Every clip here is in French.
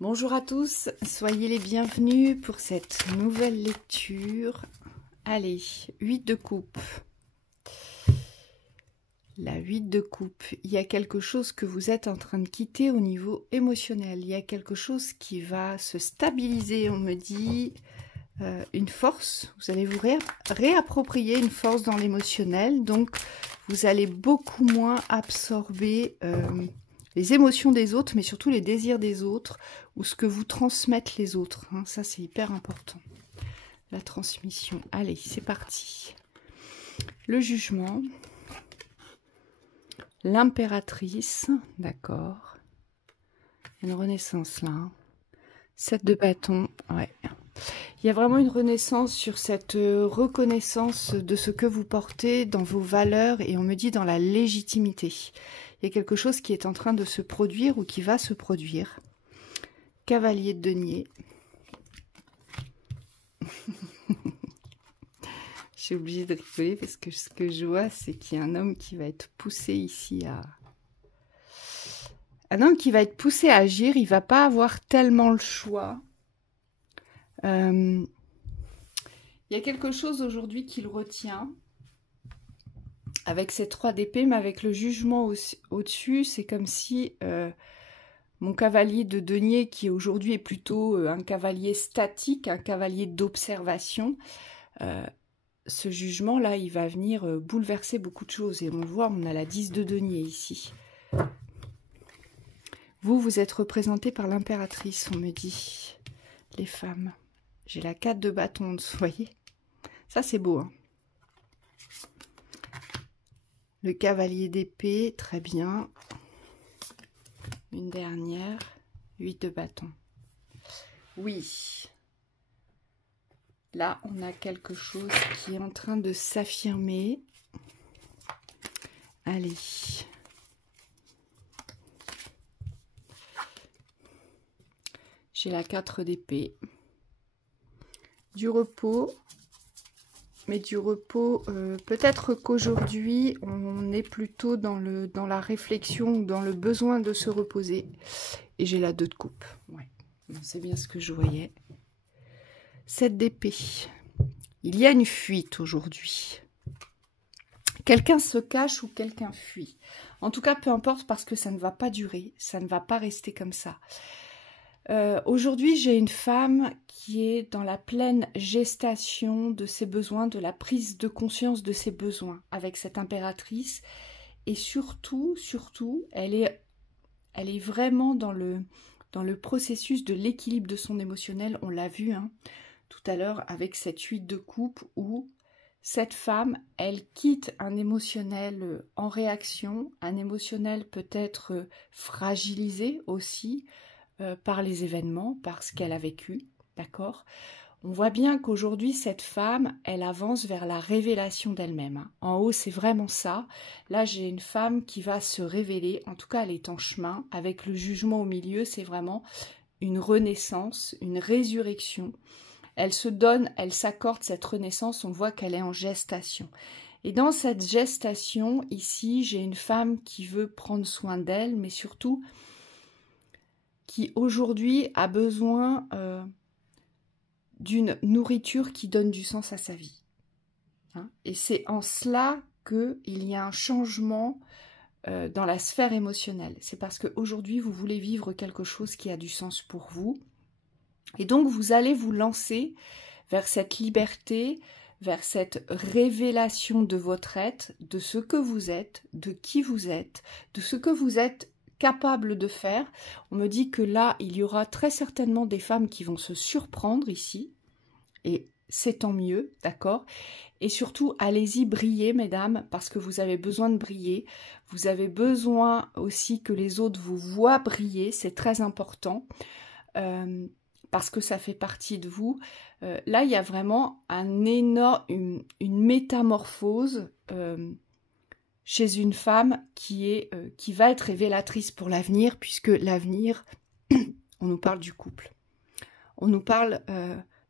Bonjour à tous, soyez les bienvenus pour cette nouvelle lecture. Allez, 8 de coupe. La 8 de coupe, il y a quelque chose que vous êtes en train de quitter au niveau émotionnel. Il y a quelque chose qui va se stabiliser, on me dit, une force. Vous allez vous réapproprier une force dans l'émotionnel. Donc, vous allez beaucoup moins absorber les émotions des autres, mais surtout les désirs des autres ou ce que vous transmettent les autres. Hein. Ça, c'est hyper important. La transmission. Allez, c'est parti. Le jugement. L'impératrice. D'accord. Une renaissance là. 7 de bâton. Ouais. Il y a vraiment une renaissance sur cette reconnaissance de ce que vous portez dans vos valeurs et on me dit dans la légitimité. Il y a quelque chose qui est en train de se produire ou qui va se produire. Cavalier de denier. Je suis obligée de rigoler parce que ce que je vois, c'est qu'il y a un homme qui va être poussé ici à... Un homme qui va être poussé à agir, il ne va pas avoir tellement le choix. Il y a quelque chose aujourd'hui qui le retient. Avec ces 3 d'épée, mais avec le jugement au-dessus, c'est comme si mon cavalier de denier, qui aujourd'hui est plutôt un cavalier statique, un cavalier d'observation, ce jugement-là, il va venir bouleverser beaucoup de choses. Et on le voit, on a la 10 de denier ici. Vous êtes représenté par l'impératrice, on me dit, les femmes. J'ai la 4 de bâton, vous voyez. Ça, c'est beau, hein. Le cavalier d'épée, très bien. Une dernière, 8 de bâton. Oui. Là, on a quelque chose qui est en train de s'affirmer. Allez. J'ai la 4 d'épée. Du repos. Mais du repos, peut-être qu'aujourd'hui, on est plutôt dans la réflexion ou dans le besoin de se reposer. Et j'ai la 2 de coupe. Ouais, c'est bien ce que je voyais. 7 d'épée. Il y a une fuite aujourd'hui. Quelqu'un se cache ou quelqu'un fuit. En tout cas, peu importe parce que ça ne va pas durer. Ça ne va pas rester comme ça. Aujourd'hui, j'ai une femme qui est dans la pleine gestation de ses besoins, de la prise de conscience de ses besoins avec cette impératrice. Et surtout, elle est vraiment dans le processus de l'équilibre de son émotionnel. On l'a vu tout à l'heure avec cette 8 de coupe où cette femme, elle quitte un émotionnel en réaction, un émotionnel peut-être fragilisé aussi, par les événements, par ce qu'elle a vécu, d'accord? On voit bien qu'aujourd'hui, cette femme, elle avance vers la révélation d'elle-même. Hein. En haut, c'est vraiment ça. Là, j'ai une femme qui va se révéler. En tout cas, elle est en chemin. Avec le jugement au milieu, c'est vraiment une renaissance, une résurrection. Elle se donne, elle s'accorde cette renaissance. On voit qu'elle est en gestation. Et dans cette gestation, ici, j'ai une femme qui veut prendre soin d'elle, mais surtout qui aujourd'hui a besoin d'une nourriture qui donne du sens à sa vie. Hein, et c'est en cela qu'il y a un changement dans la sphère émotionnelle. C'est parce qu'aujourd'hui, vous voulez vivre quelque chose qui a du sens pour vous. Et donc, vous allez vous lancer vers cette liberté, vers cette révélation de votre être, de ce que vous êtes, de qui vous êtes, de ce que vous êtes capable de faire. On me dit que là, il y aura très certainement des femmes qui vont se surprendre ici, et c'est tant mieux, d'accord? Et surtout, allez-y, brillez, mesdames, parce que vous avez besoin de briller. Vous avez besoin aussi que les autres vous voient briller, c'est très important, parce que ça fait partie de vous. Là, il y a vraiment une métamorphose chez une femme qui va être révélatrice pour l'avenir, puisque l'avenir, on nous parle du couple. On nous parle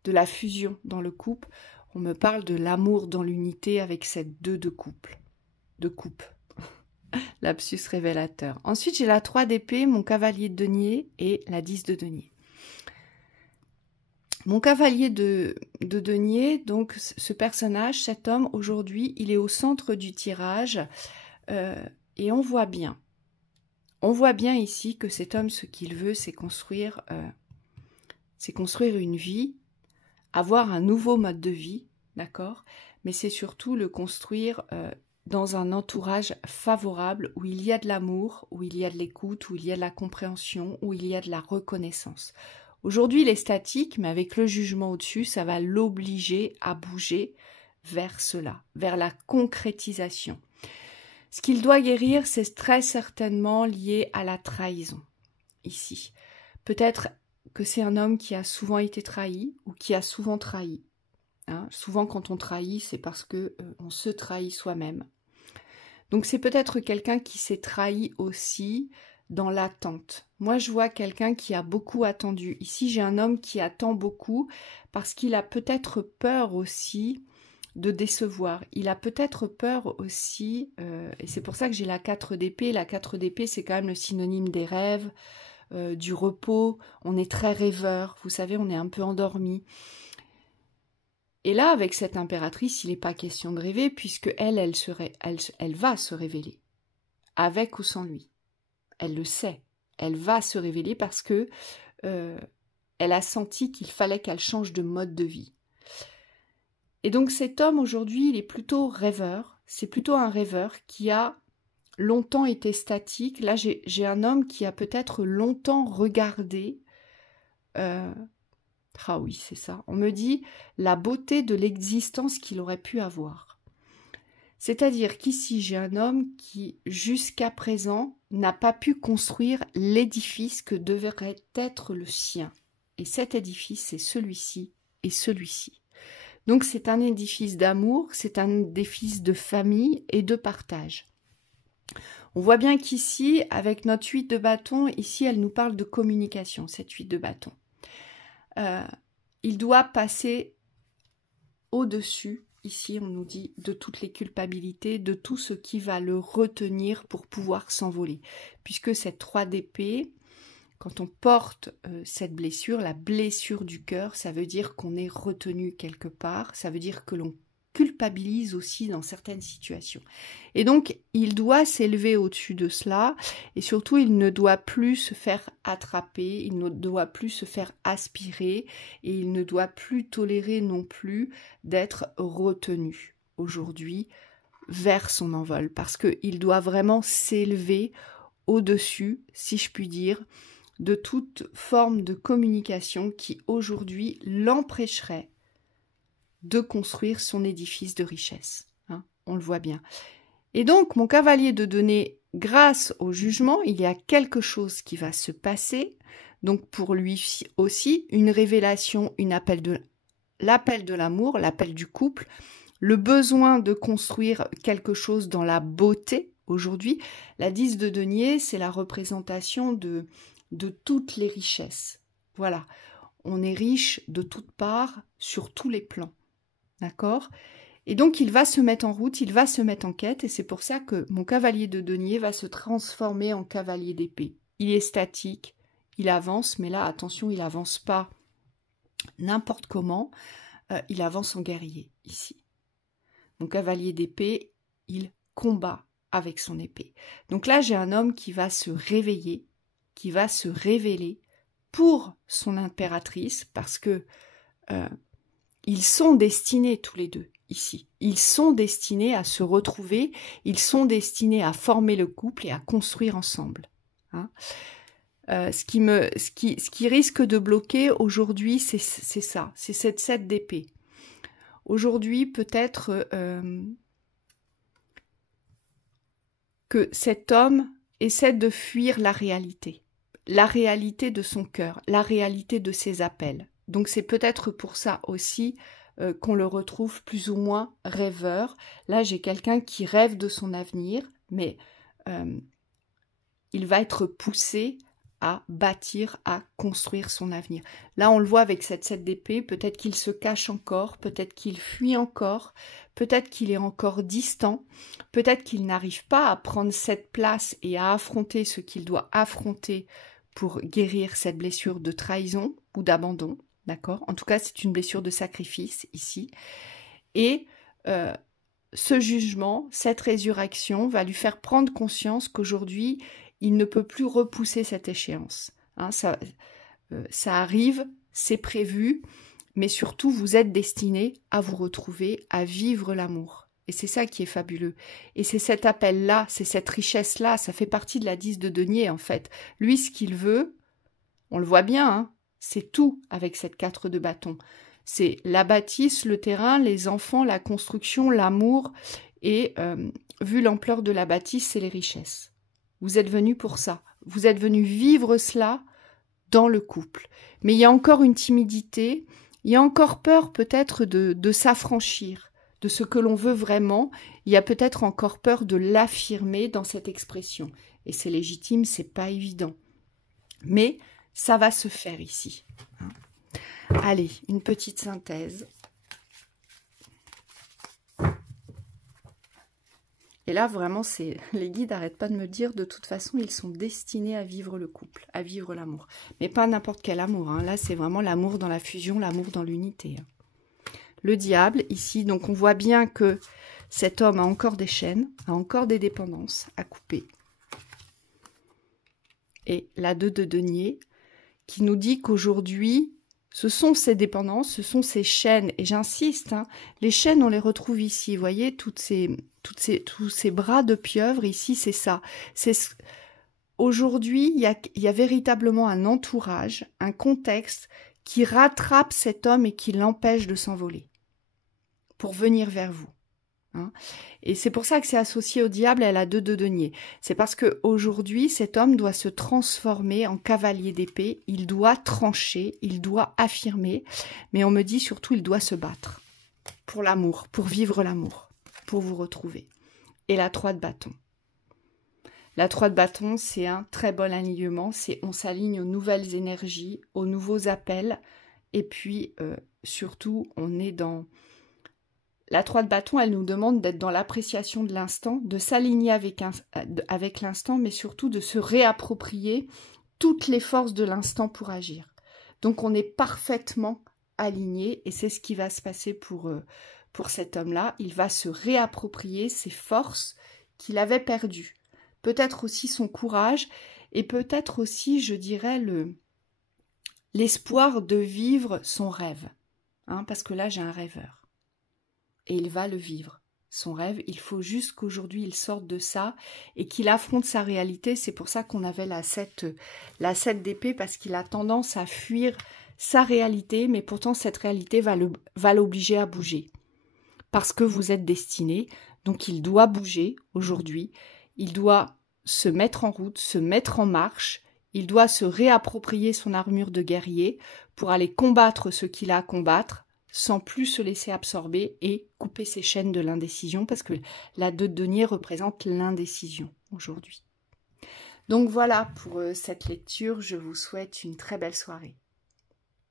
de la fusion dans le couple. On me parle de l'amour dans l'unité avec cette 2 de couple. De coupe. Lapsus révélateur. Ensuite, j'ai la 3 d'épée, mon cavalier de denier et la 10 de denier. Mon cavalier de denier, donc ce personnage, cet homme, aujourd'hui, il est au centre du tirage et on voit bien ici que cet homme, ce qu'il veut, c'est construire une vie, avoir un nouveau mode de vie, d'accord? Mais c'est surtout le construire dans un entourage favorable où il y a de l'amour, où il y a de l'écoute, où il y a de la compréhension, où il y a de la reconnaissance. Aujourd'hui, il est statique, mais avec le jugement au-dessus, ça va l'obliger à bouger vers cela, vers la concrétisation. Ce qu'il doit guérir, c'est très certainement lié à la trahison, ici. Peut-être que c'est un homme qui a souvent été trahi ou qui a souvent trahi. Hein, souvent, quand on trahit, c'est parce que on se trahit soi-même. Donc, c'est peut-être quelqu'un qui s'est trahi aussi dans l'attente. Moi, je vois quelqu'un qui a beaucoup attendu. Ici, j'ai un homme qui attend beaucoup parce qu'il a peut-être peur aussi de décevoir. Il a peut-être peur aussi, et c'est pour ça que j'ai la 4 d'épée. La 4 d'épée, c'est quand même le synonyme des rêves, du repos. On est très rêveur, vous savez, on est un peu endormi. Et là, avec cette impératrice, il n'est pas question de rêver, puisque elle va se révéler, avec ou sans lui. Elle le sait, elle va se révéler parce que elle a senti qu'il fallait qu'elle change de mode de vie. Et donc cet homme aujourd'hui, il est plutôt rêveur, c'est plutôt un rêveur qui a longtemps été statique. Là, j'ai un homme qui a peut-être longtemps regardé... Ah oui, c'est ça. On me dit la beauté de l'existence qu'il aurait pu avoir. C'est-à-dire qu'ici, j'ai un homme qui, jusqu'à présent, n'a pas pu construire l'édifice que devrait être le sien. Et cet édifice, c'est celui-ci et celui-ci. Donc, c'est un édifice d'amour, c'est un édifice de famille et de partage. On voit bien qu'ici, avec notre 8 de bâton, ici, elle nous parle de communication, cette 8 de bâton. Il doit passer au-dessus, ici on nous dit, de toutes les culpabilités, de tout ce qui va le retenir pour pouvoir s'envoler. Puisque cette 3 d'épée, quand on porte cette blessure, la blessure du cœur, ça veut dire qu'on est retenu quelque part, ça veut dire que l'on culpabilise aussi dans certaines situations. Et donc, il doit s'élever au-dessus de cela, et surtout, il ne doit plus se faire attraper, il ne doit plus se faire aspirer, et il ne doit plus tolérer non plus d'être retenu aujourd'hui vers son envol, parce qu'il doit vraiment s'élever au-dessus, si je puis dire, de toute forme de communication qui aujourd'hui l'empêcherait de construire son édifice de richesse. Hein, on le voit bien. Et donc, mon cavalier de denier, grâce au jugement, il y a quelque chose qui va se passer. Donc, pour lui aussi, une révélation, l'appel de l'amour, l'appel du couple, le besoin de construire quelque chose dans la beauté. Aujourd'hui, la 10 de denier, c'est la représentation de toutes les richesses. Voilà, on est riche de toutes parts, sur tous les plans. D'accord? Et donc, il va se mettre en route, il va se mettre en quête, et c'est pour ça que mon cavalier de denier va se transformer en cavalier d'épée. Il est statique, il avance, mais là, attention, il avance pas n'importe comment, il avance en guerrier, ici. Mon cavalier d'épée, il combat avec son épée. Donc là, j'ai un homme qui va se réveiller, qui va se révéler pour son impératrice, parce que ils sont destinés tous les deux ici. Ils sont destinés à se retrouver, ils sont destinés à former le couple et à construire ensemble. Hein. Ce qui risque de bloquer aujourd'hui, c'est ça, c'est cette 7 d'épée. Aujourd'hui, peut-être que cet homme essaie de fuir la réalité de son cœur, la réalité de ses appels. Donc c'est peut-être pour ça aussi qu'on le retrouve plus ou moins rêveur. Là, j'ai quelqu'un qui rêve de son avenir, mais il va être poussé à bâtir, à construire son avenir. Là, on le voit avec cette 7 d'épée, peut-être qu'il se cache encore, peut-être qu'il fuit encore, peut-être qu'il est encore distant, peut-être qu'il n'arrive pas à prendre cette place et à affronter ce qu'il doit affronter pour guérir cette blessure de trahison ou d'abandon. d'accord? En tout cas, c'est une blessure de sacrifice ici. Et ce jugement, cette résurrection va lui faire prendre conscience qu'aujourd'hui, il ne peut plus repousser cette échéance. Hein, ça arrive, c'est prévu, mais surtout, vous êtes destiné à vous retrouver, à vivre l'amour. Et c'est ça qui est fabuleux. Et c'est cet appel-là, c'est cette richesse-là, ça fait partie de la 10 de denier, en fait. Lui, ce qu'il veut, on le voit bien, hein, c'est tout avec cette 4 de bâton. C'est la bâtisse, le terrain, les enfants, la construction, l'amour. Et vu l'ampleur de la bâtisse, c'est les richesses. Vous êtes venu pour ça. Vous êtes venu vivre cela dans le couple. Mais il y a encore une timidité, il y a encore peur peut-être de s'affranchir de ce que l'on veut vraiment. Il y a peut-être encore peur de l'affirmer dans cette expression. Et c'est légitime, c'est pas évident. Mais ça va se faire ici. Allez, une petite synthèse. Et là, vraiment, les guides n'arrêtent pas de me dire, de toute façon, ils sont destinés à vivre le couple, à vivre l'amour. Mais pas n'importe quel amour. Hein. Là, c'est vraiment l'amour dans la fusion, l'amour dans l'unité. Hein. Le diable, ici, donc on voit bien que cet homme a encore des chaînes, a encore des dépendances à couper. Et la 2 de denier, qui nous dit qu'aujourd'hui, ce sont ces dépendances, ce sont ces chaînes. Et j'insiste, hein, les chaînes, on les retrouve ici. Vous voyez, tous ces bras de pieuvre, ici, c'est ça. Aujourd'hui, il y a véritablement un entourage, un contexte qui rattrape cet homme et qui l'empêche de s'envoler pour venir vers vous. Hein. Et c'est pour ça que c'est associé au diable et à la 2 de denier. C'est parce qu'aujourd'hui, cet homme doit se transformer en cavalier d'épée, il doit trancher, il doit affirmer, mais on me dit surtout il doit se battre pour l'amour, pour vivre l'amour, pour vous retrouver. Et la 3 de bâton. La 3 de bâton, c'est un très bon alignement, on s'aligne aux nouvelles énergies, aux nouveaux appels, et puis surtout, on est dans... La 3 de bâton, elle nous demande d'être dans l'appréciation de l'instant, de s'aligner avec l'instant, mais surtout de se réapproprier toutes les forces de l'instant pour agir. Donc on est parfaitement aligné, et c'est ce qui va se passer pour cet homme-là. Il va se réapproprier ses forces qu'il avait perdues. Peut-être aussi son courage, et peut-être aussi, je dirais, l'espoir de vivre son rêve. Hein, parce que là, j'ai un rêveur. Et il va le vivre, son rêve. Il faut juste qu'aujourd'hui, il sorte de ça et qu'il affronte sa réalité. C'est pour ça qu'on avait la 7 d'épée, parce qu'il a tendance à fuir sa réalité, mais pourtant, cette réalité va l'obliger à bouger. Parce que vous êtes destiné, donc il doit bouger aujourd'hui. Il doit se mettre en route, se mettre en marche. Il doit se réapproprier son armure de guerrier pour aller combattre ce qu'il a à combattre, sans plus se laisser absorber et couper ses chaînes de l'indécision, parce que la 2 de denier représente l'indécision aujourd'hui. Donc voilà pour cette lecture, je vous souhaite une très belle soirée.